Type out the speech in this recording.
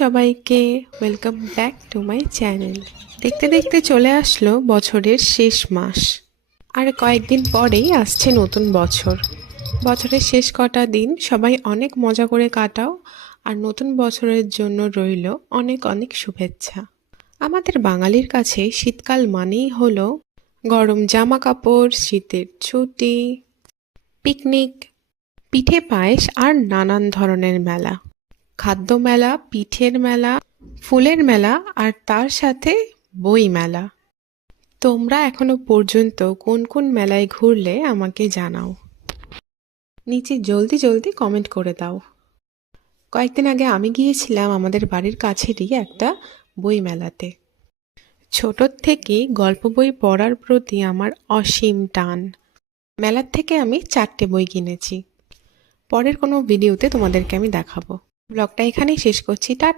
সবাইকে welcome back to my channel. দেখতে দেখতে চলে আসলো বছরের শেষ মাস, আর কয়েকদিন পরেই আসছে নতুন বছর। বছরের শেষ কটা দিন সবাই অনেক মজা করে কাটাও, আর নতুন বছরের জন্য রইল অনেক অনেক শুভেচ্ছা। আমাদের বাঙালির কাছে শীতকাল মানেই হলো গরম জামা কাপড়, শীতের ছুটি, পিকনিক, পিঠে পায়েস আর নানান ধরনের মেলা। খাদ্য মেলা, পিঠের মেলা, ফুলের মেলা, আর তার সাথে বই মেলা। তোমরা এখনো পর্যন্ত কোন কোন মেলায় ঘুরলে আমাকে জানাও, নিচে জলদি জলদি কমেন্ট করে দাও। কয়েকদিন আগে আমি গিয়েছিলাম আমাদের বাড়ির কাছেরই একটা বই মেলাতে। ছোট থেকেই গল্প বই পড়ার প্রতি আমার অসীম টান। মেলার থেকে আমি 4টে বই কিনেছি। পরের কোনো ভিডিওতে তোমাদেরকে আমি দেখাবো। ব্লগটা এখানেই শেষ করছি। টাটা।